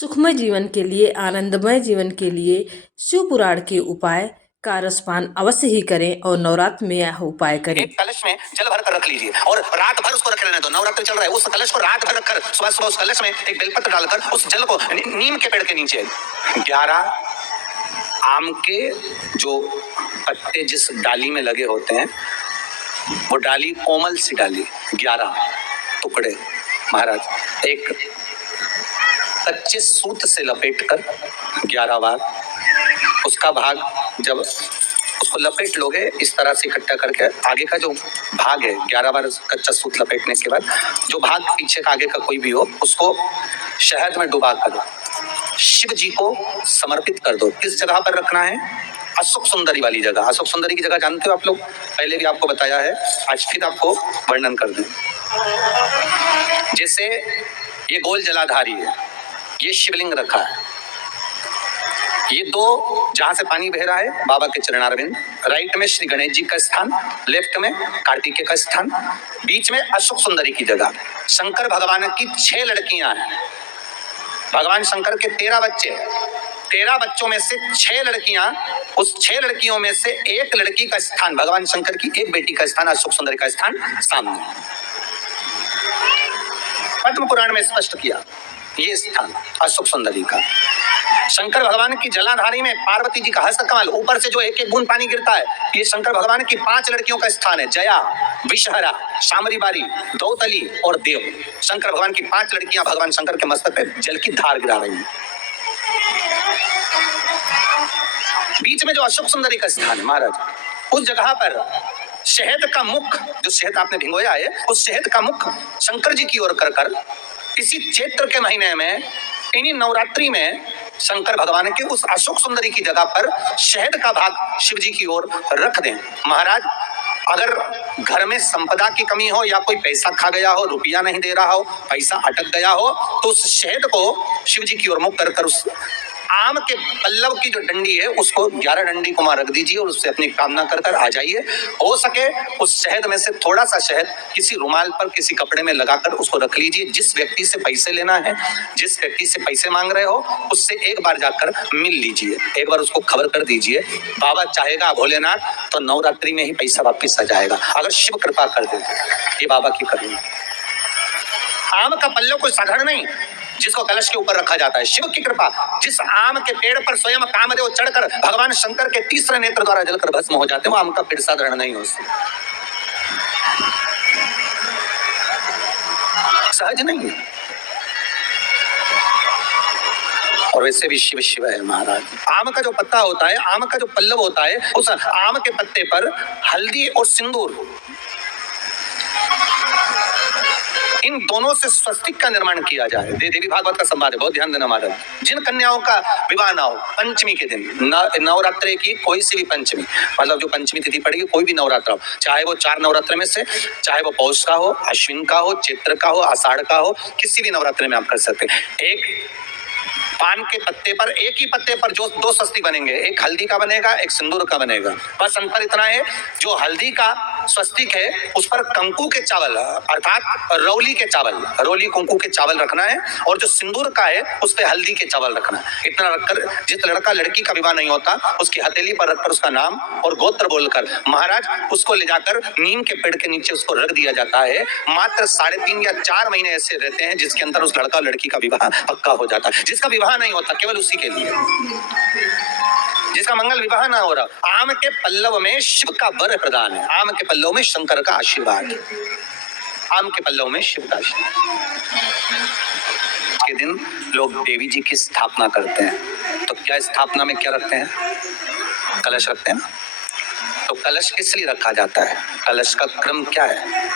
सुखमय जीवन के लिए, आनंदमय जीवन के लिए शिव पुराण के उपाय का रसपान अवश्य ही करें और नवरात्र में यह उपाय करें। एक कलश में जल भर कर रख लीजिए और रात भर उसको रखे रहने दो। नवरात्र चल रहा है, उस कलश को रात भर रखकर सुबह सुबह उस कलश में एक बेलपत्र डालकर उस जल को नीम के पेड़ के नीचे 11 आम के जो पत्ते जिस डाली में लगे होते हैं, वो डाली कोमल सी डाली 11 टुकड़े महाराज एक कच्चे सूत से लपेटकर 11 बार उसका भाग जब उसको लपेट लोगे इस तरह से इकट्ठा करके आगे का जो भाग है 11 बार कच्चा सूत लपेटने के बाद जो भाग पीछे का आगे का कोई भी हो उसको शहद में डुबा कर शिव जी को समर्पित कर दो। किस जगह पर रखना है? अशोक सुंदरी वाली जगह। अशोक सुंदरी की जगह जानते हो आप लोग, पहले भी आपको बताया है, आज फिर आपको वर्णन कर दूं। जैसे ये गोल जलाधारी है, ये शिवलिंग रखा है, ये दो जहां से पानी बह रहा है बाबा के चरणारविंद, राइट में श्री गणेश जी का स्थान, लेफ्ट में कार्तिकेय का स्थान, बीच में अशोक सुंदरी की जगह। शंकर भगवान की 6 लड़कियां हैं। भगवान शंकर के 13 बच्चे, 13 बच्चों में से 6 लड़कियां, उस 6 लड़कियों में से एक लड़की का स्थान, भगवान शंकर की एक बेटी का स्थान, अशोक सुंदरी का स्थान सामने पद्म पुराण में स्पष्ट किया। ये स्थान अशोक सुंदरी का। शंकर भगवान की जलाधारी में पार्वती जी का हस्त कमल, ऊपर से जो एक एक बूंद पानी गिरता है, ये शंकर भगवान की 5 लड़कियों का स्थान है। जया, विषहरा, शामरीबारी, दौतली और देव। शंकर भगवान की 5 लड़कियां भगवान शंकर के मस्तक पे जल की धार गिरा रही हैं। बीच में जो अशोक सुंदरी का स्थान है महाराज, उस जगह पर शहद का मुख, जो शहद आपने भिगोया है, उस शहद का मुख शंकर जी की ओर कर कर इसी चैत्र के महीने में, इन्हीं नवरात्रि में शंकर भगवान के उस अशोक सुंदरी की जगह पर शहद का भाग शिव जी की ओर रख दें। महाराज अगर घर में संपदा की कमी हो या कोई पैसा खा गया हो, रुपया नहीं दे रहा हो, पैसा अटक गया हो, तो उस शहद को शिव जी की ओर मुख कर उस आम के पल्लव की जो डंडी है उसको 11 डंडी को वहां रख दीजिए और उससे अपनी कामना कर कर आ जाइए। हो सके उस शहद में से थोड़ा सा शहद किसी रुमाल पर, किसी कपड़े में लगाकर उसको रख लीजिए। जिस व्यक्ति से पैसे लेना है, जिस व्यक्ति से पैसे मांग रहे हो, उससे एक बार जाकर मिल लीजिए, एक बार उसको खबर कर दीजिए। बाबा चाहेगा भोलेनाथ तो नवरात्रि में ही पैसा वापिस आ जाएगा, अगर शिव कृपा कर दे। ये बाबा की करुणा। आम का पल्लव कोई साधारण नहीं जिसको कलश के ऊपर रखा जाता है, शिव की कृपा। जिस आम के पेड़ पर स्वयं कामदेव चढ़कर भगवान शंकर के तीसरे नेत्र द्वारा जलकर भस्म हो जाते हैं, वो आम का पेड़ साधारण नहीं हो सकता, सहज नहीं है। और वैसे भी शिव शिव है महाराज। आम का जो पत्ता होता है, आम का जो पल्लव होता है, उस आम के पत्ते पर हल्दी और सिंदूर, इन दोनों से स्वस्तिक का निर्माण किया जाए। देवी भागवत का संवाद है, बहुत ध्यान देना महाराज। जिन कन्याओं का विवाह ना हो, पंचमी के दिन, नवरात्रे की कोई सी भी पंचमी, मतलब जो पंचमी तिथि पड़ेगी, कोई भी नवरात्र हो, चाहे वो 4 नवरात्र में से, चाहे वो पौष का हो, अश्विन का हो, चैत्र का हो, आषाढ़ का हो, किसी भी नवरात्रे में आप कर सकते हैं। एक पान के पत्ते पर, एक ही पत्ते पर जो 2 स्वस्तिक बनेंगे, एक हल्दी का बनेगा, एक सिंदूर का बनेगा। बस अंतर इतना है, जो हल्दी का स्वस्तिक है उस पर कंकु के चावल अर्थात रौली के चावल, रौली कुंकू के चावल रखना है, और जो सिंदूर का है उस पे हल्दी के चावल रखना है। इतना रखकर जिस लड़का लड़की का विवाह नहीं होता उसकी हथेली पर रखकर उसका नाम और गोत्र बोलकर महाराज उसको ले जाकर नीम के पेड़ के नीचे उसको रख दिया जाता है। मात्र 3.5 या 4 महीने ऐसे रहते हैं जिसके अंदर उस लड़का लड़की का विवाह पक्का हो जाता है। जिसका विवाह नहीं होता केवल उसी के लिए, जिसका मंगल विवाह ना हो रहा। आम के पल्लव में शिव का वर प्रदान है, आम के पल्लव में शंकर का आशीर्वाद, आम के पल्लव में शिव का आशीर्वाद। के दिन लोग देवी जी की स्थापना करते हैं, तो क्या स्थापना में क्या रखते हैं? कलश रखते हैं ना। तो कलश किस लिए रखा जाता है? कलश का क्रम क्या है?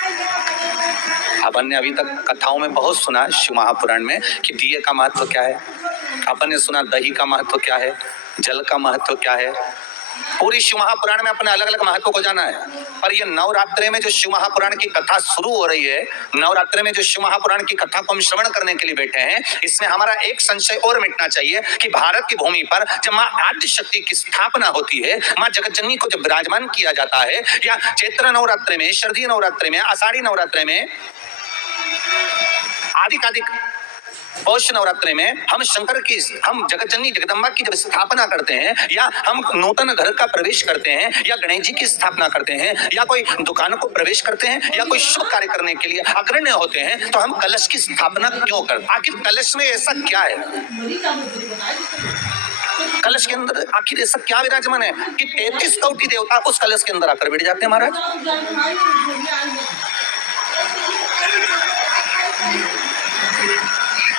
अपन ने अभी तक कथाओं में बहुत सुना शिव महापुराण में कि दिए का महत्व क्या है, अपन ने सुना दही का महत्व क्या है, जल का महत्व क्या है। पूरी शिव महापुराण में अपने अलग अलग महत्व को जाना है। पर ये नवरात्रे में जो शिव महापुराण की कथा शुरू हो रही है, नवरात्रे में जो शिव महापुराण की कथा को हम श्रवण करने के लिए बैठे हैं, इसमें हमारा एक संशय और मिटना चाहिए कि भारत की भूमि पर जब माँ आद्य शक्ति की स्थापना होती है, माँ जगतजननी को जब विराजमान किया जाता है, या चैत्र नवरात्रे में, शरदीय नवरात्रे में, आषाढ़ी नवरात्रे में, आदि पौष नवरात्रि में हम जगत जननी जगदम्बा की जब स्थापना करते हैं, या हम नूतन घर का प्रवेश करते हैं, या गणेश जी की स्थापना करते हैं, या कोई दुकान को प्रवेश करते हैं, या कोई शुभ कार्य करने के लिए अग्रण्य होते हैं, तो हम कलश की स्थापना क्यों करते? आखिर कलश में ऐसा क्या है? कलश के अंदर आखिर ऐसा क्या विराजमान है कि 33 कोटि देवता उस कलश के अंदर आकर बैठ जाते हैं महाराज?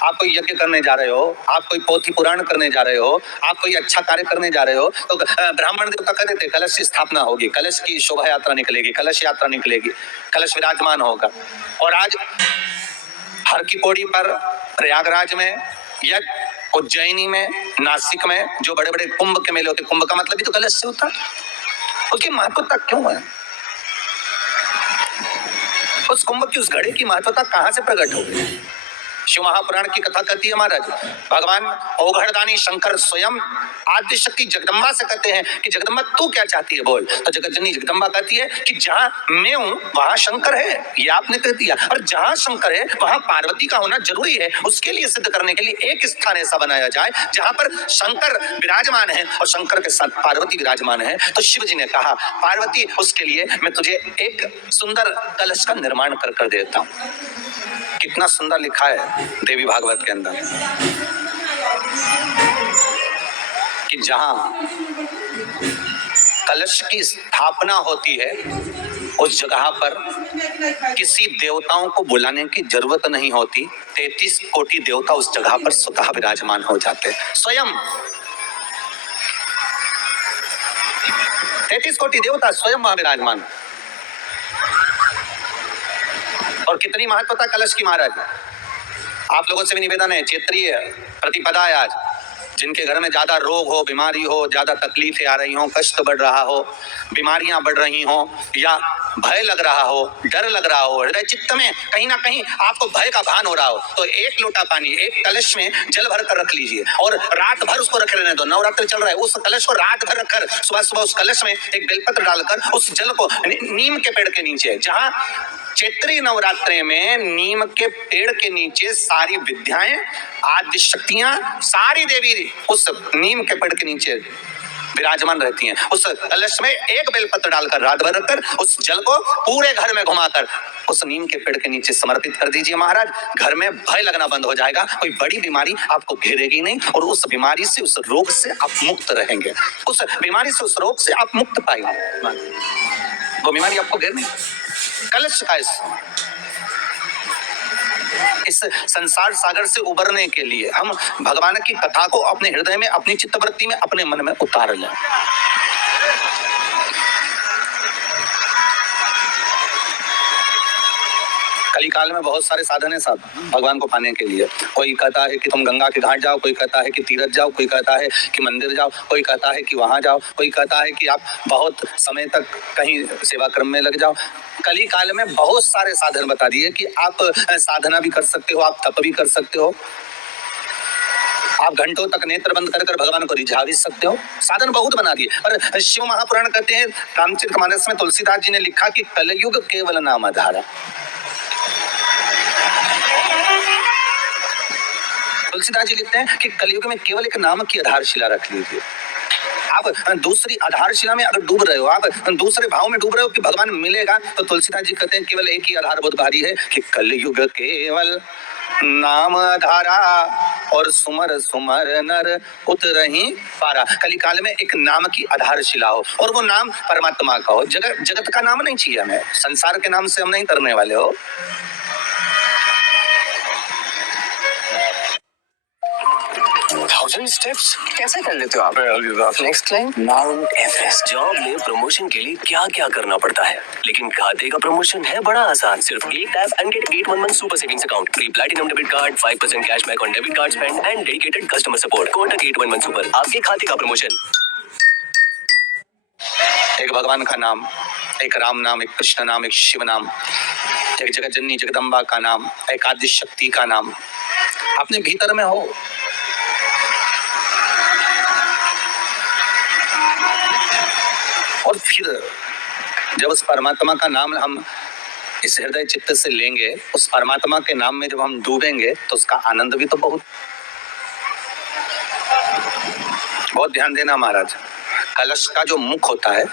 आप कोई यज्ञ करने जा रहे हो, आप कोई पोथी पुराण करने जा रहे हो, आप कोई अच्छा कार्य करने जा रहे हो, तो ब्राह्मण देवता कह देते कलश की स्थापना होगी, कलश की शोभा यात्रा निकलेगी, कलश यात्रा निकलेगी, कलश विराजमान होगा। और आज हर की पौड़ी पर, प्रयागराज में, या उज्जैनी में, नासिक में जो बड़े बड़े कुंभ के मेले होते, कुंभ का मतलब भी तो कलश से होता, उसकी महत्वता क्यों है? उस कुंभ की, उस घड़े की महत्वता कहां से प्रकट हो गई? शिव महापुराण की कथा कहती है महाराज, भगवान औघड़दानी शंकर स्वयं आद्य शक्ति जगदम्बा से कहते हैं कि जगदम्बा तू क्या चाहती है बोल। तो जगत जननी जगदम्बा कहती है कि जहां मैं हूं वहां शंकर है, ये आपने कह दिया, और जहां शंकर है वहां पार्वती का होना जरूरी है। उसके लिए सिद्ध करने के लिए एक स्थान ऐसा बनाया जाए जहां पर शंकर विराजमान है और शंकर के साथ पार्वती विराजमान है। तो शिव जी ने कहा पार्वती, उसके लिए मैं तुझे एक सुंदर कलश का निर्माण कर देता हूं। कितना सुंदर लिखा है देवी भागवत के अंदर कि जहां कलश की स्थापना होती है उस जगह पर किसी देवताओं को बुलाने की जरूरत नहीं होती। 33 कोटि देवता उस जगह पर स्वतः विराजमान हो जाते हैं। स्वयं 33 कोटि देवता स्वयं वहां विराजमान। और कितनी महत्वता कलश की महाराज। आप लोगों से भी निवेदन है, क्षेत्रीय प्रतिपदा है आज, जिनके घर में ज्यादा रोग हो, बीमारी हो, ज्यादा तकलीफें आ रही हो, कष्ट बढ़ रहा हो, बीमारियां बढ़ रही हो, या भय लग रहा हो, डर लग रहा हो, हृदय चित्त में कहीं ना कहीं आपको भय का भान हो रहा हो, तो एक लोटा पानी, एक कलश में जल भर कर रख लीजिए और रात भर उसको रखे रहने दो। नवरात्र चल रहा है, उस कलश को रात भर रखकर सुबह सुबह उस कलश में एक बेलपत्र डालकर उस जल को नीम के पेड़ के नीचे, जहां चैत्री नवरात्रि में नीम के पेड़ के नीचे सारी विद्याएं, आदि शक्तियां, सारी देवी उस नीम के पेड़ के नीचे विराजमान रहती हैं। उस कलश में एक बेलपत्र डालकर रात भर रखकर उस जल को पूरे घर में घुमाकर उस नीम के पेड़ के नीचे समर्पित कर दीजिए महाराज। घर में भय लगना बंद हो जाएगा, कोई बड़ी बीमारी आपको घेरेगी नहीं और उस बीमारी से, उस रोग से आप मुक्त रहेंगे। उस बीमारी से, उस रोग से आप मुक्त पाएंगे, वो बीमारी आपको घेर नहीं। कलश का इस संसार सागर से उबरने के लिए हम भगवान की कथा को अपने हृदय में, अपनी चित्तवृत्ति में, अपने मन में उतार लें। कलिकाल में बहुत सारे साधन है साहब भगवान को पाने के लिए। कोई कहता है कि तुम गंगा के घाट जाओ, कोई कहता है कि तीरथ जाओ, कोई कहता है कि मंदिर जाओ, कोई कहता है कि वहां जाओ, कोई कहता है कि आप बहुत समय तक कहीं सेवा क्रम में लग जाओ। कलिकाल में बहुत सारे साधन बता दिए कि आप साधना भी कर सकते हो, आप तप भी कर सकते हो, आप घंटों तक नेत्र बंद कर कर भगवान को रिझा भी सकते हो। साधन बहुत बना दिए। और शिव महापुराण कहते हैं, रामचरितमानस में तुलसीदास जी ने लिखा कि कलयुग केवल नाम आधार। तुलसीदास जी लिखते हैं कि कलयुग में केवल एक नाम की आधारशिला रख लीजिए। आप दूसरी आधारशिला में अगर डूब रहे हो, आप दूसरे भाव में डूब रहे हो कि भगवान मिलेगा, तो तुलसीदास जी कहते हैं केवल एक ही आधार बहुत भारी है कि कलयुग केवल नाम आधारा और सुमर सुमर नर उतरहि पारा। कलिकाल में एक नाम की आधारशिला हो और वो नाम परमात्मा का हो। जगत का नाम नहीं चाहिए हमें, संसार के नाम से हम नहीं तरने वाले हो। 1000 स्टेप्स कैसे कर लेते हो आप? Next climb mount Everest. Job में प्रमोशन के लिए क्या क्या करना पड़ता है, लेकिन खाते का प्रमोशन है बड़ा आसान। सिर्फ एक tap and get 811 super savings account, free platinum debit card, 5% cashback on debit card spend and dedicated customer support. Kotak 811 super, आपके खाते का प्रमोशन। एक भगवान का नाम, एक राम नाम, एक कृष्ण नाम, एक शिव नाम, एक जगत जननी जगदम्बा का नाम, एक आदि शक्ति का नाम अपने भीतर में हो। और फिर जब उस परमात्मा का नाम हम इस हृदय चित्त से लेंगे, उस परमात्मा के नाम में जब हम डूबेंगे तो उसका आनंद भी तो बहुत ध्यान देना महाराज। कलश का जो मुख होता है,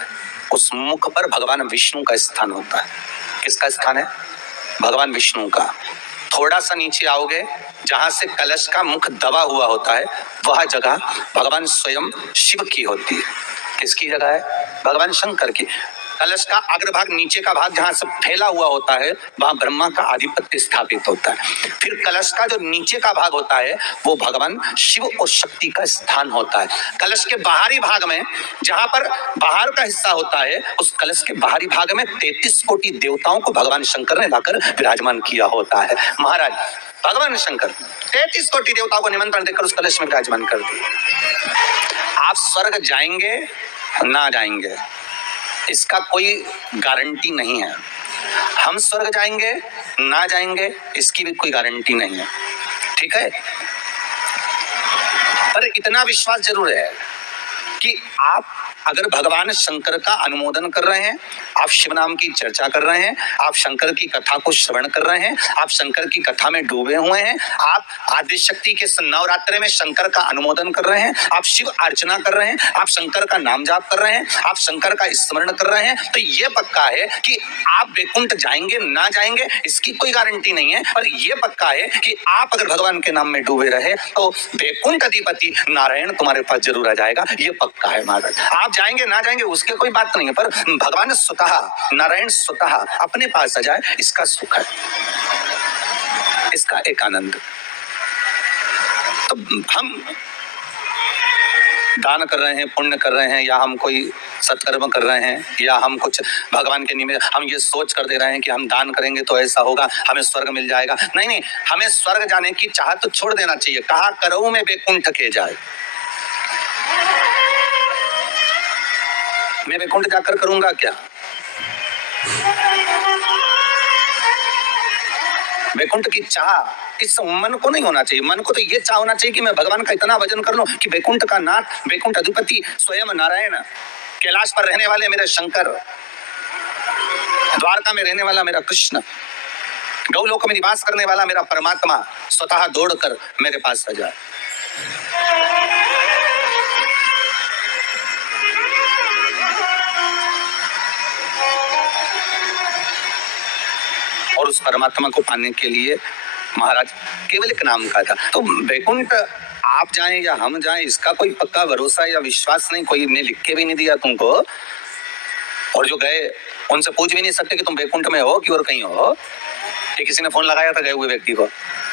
उस मुख पर भगवान विष्णु का स्थान होता है। किसका स्थान है? भगवान विष्णु का। थोड़ा सा नीचे आओगे, जहां से कलश का मुख दबा हुआ होता है, वह जगह भगवान स्वयं शिव की होती है। किसकी जगह है? भगवान शंकर की। कलश का अग्रभाग, नीचे का भाग जहां से फैला हुआ होता है, वहां ब्रह्मा का आधिपत्य स्थापित होता है। फिर कलश का जो नीचे का भाग होता है, वो भगवान शिव और शक्ति का स्थान होता है। कलश के बाहरी भाग में, जहां पर बाहर का हिस्सा होता है, उस कलश के बाहरी भाग में 33 कोटि देवताओं को भगवान शंकर ने लाकर विराजमान किया होता है। महाराज भगवान शंकर 33 कोटि देवताओं को निमंत्रण देकर उस कलश में विराजमान कर दिया। आप स्वर्ग जाएंगे ना जाएंगे, इसका कोई गारंटी नहीं है। हम स्वर्ग जाएंगे ना जाएंगे, इसकी भी कोई गारंटी नहीं है। ठीक है, पर इतना विश्वास जरूर है कि आप अगर भगवान शंकर का अनुमोदन कर रहे हैं, आप शिव नाम की चर्चा कर रहे हैं, आप शंकर की कथा को श्रवण कर रहे हैं, आप शंकर की कथा में डूबे हुए हैं, आप आदिशक्ति के नवरात्रे में शंकर का अनुमोदन कर रहे हैं, आप शिव अर्चना कर रहे हैं, आप शंकर का नाम जाप कर रहे हैं, आप शंकर का स्मरण कर रहे हैं, तो ये पक्का है कि आप वैकुंठ जाएंगे ना जाएंगे, इसकी कोई गारंटी नहीं है। पर यह पक्का है कि आप अगर भगवान के नाम में डूबे रहे तो वैकुंठ अधिपति नारायण तुम्हारे पास जरूर आ जाएगा। ये पक्का है महाराज। आप जाएंगे ना जाएंगे उसके कोई बात नहीं है, पर भगवान स्वतः, नारायण स्वतः अपने पास आ जाए, इसका सुख है, इसका एक आनंद। तो हम दान कर रहे हैं, पुण्य कर रहे हैं, या हम कोई सत्कर्म कर रहे हैं, या हम कुछ भगवान के निमित्त हम ये सोच कर दे रहे हैं कि हम दान करेंगे तो ऐसा होगा, हमें स्वर्ग मिल जाएगा। नहीं नहीं, हमें स्वर्ग जाने की चाहत तो छोड़ देना चाहिए। कहा करो मैं वैकुंठ के जाए, मैं वैकुंठ जाकर करूंगा क्या? वैकुंठ की चाह इस मन को नहीं होना चाहिए। मन को तो ये चाह होना चाहिए कि मैं भगवान का इतना भजन कर लूं कि वैकुंठ का नाथ, वैकुंठ अधिपति स्वयं नारायण, कैलाश पर रहने वाले मेरे शंकर, द्वारका में रहने वाला मेरा कृष्ण, गौलोक में निवास करने वाला मेरा परमात्मा स्वतः दौड़कर मेरे पास आ जाए। और उस परमात्मा को पाने के लिए महाराज केवल एक नाम का था। तो वैकुंठ आप जाएं या हम जाएं, इसका कोई पक्का भरोसा या विश्वास नहीं, कोई ने लिख के भी नहीं दिया तुमको। और जो गए उनसे पूछ भी नहीं सकते कि तुम वैकुंठ में हो कि और कहीं हो। कि किसी ने फोन लगाया था गए हुए व्यक्ति को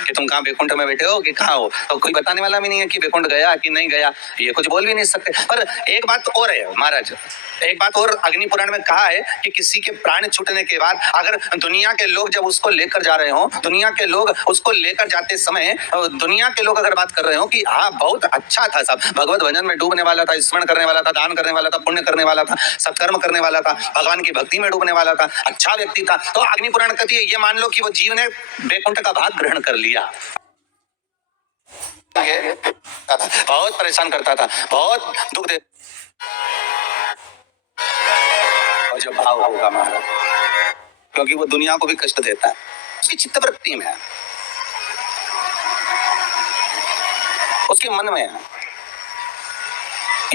कि तुम कहाँ वैकुंठ में बैठे हो कि कहाँ हो, तो कोई बताने वाला भी नहीं है कि वैकुंठ गया कि नहीं गया, ये कुछ बोल भी नहीं सकते। पर एक बात और है महाराज, एक बात और अग्नि पुराण में कहा है कि किसी के प्राण छूटने के बाद अगर दुनिया के लोग जब उसको लेकर जा रहे हो, दुनिया के लोग उसको लेकर जाते समय दुनिया के लोग अगर बात कर रहे हो कि हाँ बहुत अच्छा था साहब, भगवत भजन में डूबने वाला था, स्मरण करने वाला था, दान करने वाला था, पुण्य करने वाला था, सत्कर्म करने वाला था, भगवान की भक्ति में डूबने वाला था, अच्छा व्यक्ति था, तो अग्नि पुराण कहती है ये मान लो कि वो जीव ने वैकुंठ का भाग ग्रहण कर लिया। बहुत परेशान करता था, बहुत दुख दे, और जब भाव होगा महाराज, क्योंकि वो दुनिया को भी कष्ट देता है, उसकी चित्तवृत्ति में है, उसके मन में है,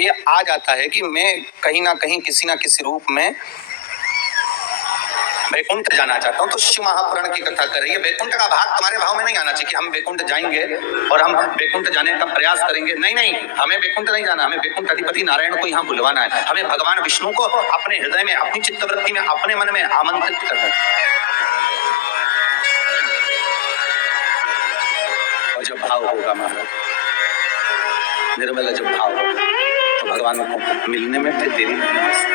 ये आ जाता है कि मैं कहीं ना कहीं किसी ना किसी रूप में वैकुंठ जाना चाहता हूं। तो शिव महापुराण की कथा कर रही है, वैकुंठ का भाग तुम्हारे भाव में नहीं आना चाहिए कि हम वैकुंठ जाएंगे और हम वैकुंठ जाने का प्रयास करेंगे। नहीं नहीं, हमें वैकुंठ नहीं जाना, हमें वैकुंठ अधिपति नारायण को यहाँ बुलवाना है, हमें भगवान विष्णु को अपने हृदय में, अपनी चित्तवृत्ति में, अपने मन में आमंत्रित करना है। और जब भाव होगा महाराज, निर्मल जब भाव होगा तो भगवान को मिलने में फिर देरी नहीं हो सकती।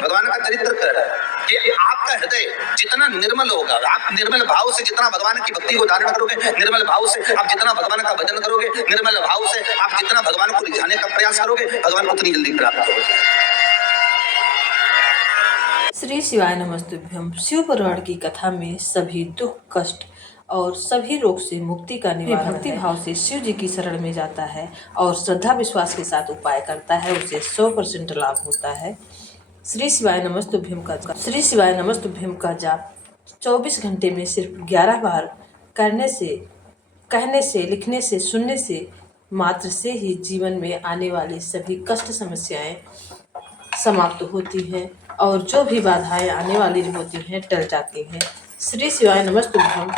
भगवान का चरित्र कह रहा है कि आपका हृदय जितना निर्मल होगा, आप निर्मल भाव से जितना भगवान की भक्ति को धारण करोगे, निर्मल भाव से आप जितना भगवान का भजन करोगे, निर्मल भाव से आप जितना भगवान को रिझाने का प्रयास करोगे, भगवान को उतनी जल्दी प्राप्त करोगे। श्री शिवाय नमस्तुभ्यम। शिव पुराण की कथा में सभी दुख, कष्ट और सभी रोग से मुक्ति का निवारण भक्ति भाव से शिव जी की शरण में जाता है और श्रद्धा विश्वास के साथ उपाय करता है, उसे 100% लाभ होता है। श्री शिवाय नमस्तुभ्यम का जाप 24 घंटे में सिर्फ 11 बार कहने से, लिखने से, सुनने से मात्र से ही जीवन में आने वाली सभी कष्ट समस्याएं समाप्त होती हैं और जो भी बाधाएं आने वाली होती हैं टल जाती हैं। श्री शिवाय नमस्तुभ्यम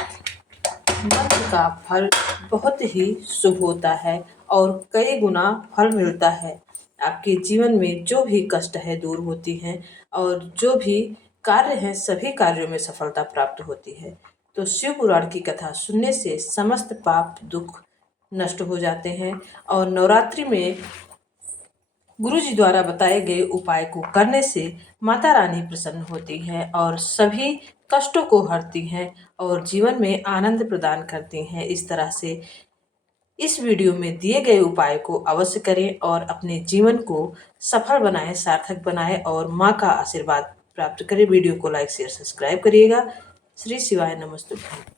मंत्र का फल बहुत ही शुभ होता है और कई गुना फल मिलता है। आपके जीवन में जो भी कष्ट है दूर होती हैं और जो भी कार्य हैं सभी कार्यों में सफलता प्राप्त होती है। तो शिव पुराण की कथा सुनने से समस्त पाप दुख नष्ट हो जाते हैं और नवरात्रि में गुरु जी द्वारा बताए गए उपाय को करने से माता रानी प्रसन्न होती हैं और सभी कष्टों को हरती हैं और जीवन में आनंद प्रदान करती हैं। इस तरह से इस वीडियो में दिए गए उपाय को अवश्य करें और अपने जीवन को सफल बनाएं, सार्थक बनाएं और माँ का आशीर्वाद प्राप्त करें। वीडियो को लाइक शेयर सब्सक्राइब करिएगा। श्री शिवाय नमस्तुभ्यम।